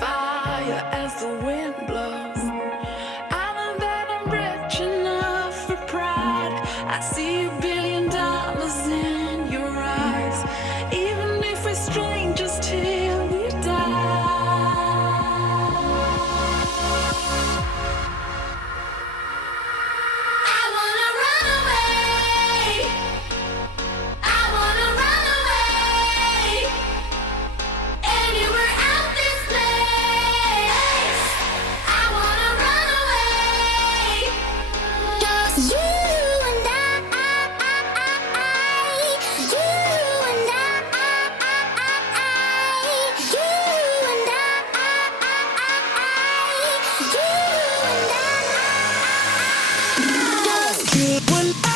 fire as the wind blows. I know that I'm rich enough for pride. I see $1 billion in your eyes. Even if we're strangers till we die. I wanna run away. I wanna run away. Anywhere out this place. I wanna run away. Just you and I, you and I, you and I, you and I. Just you and I.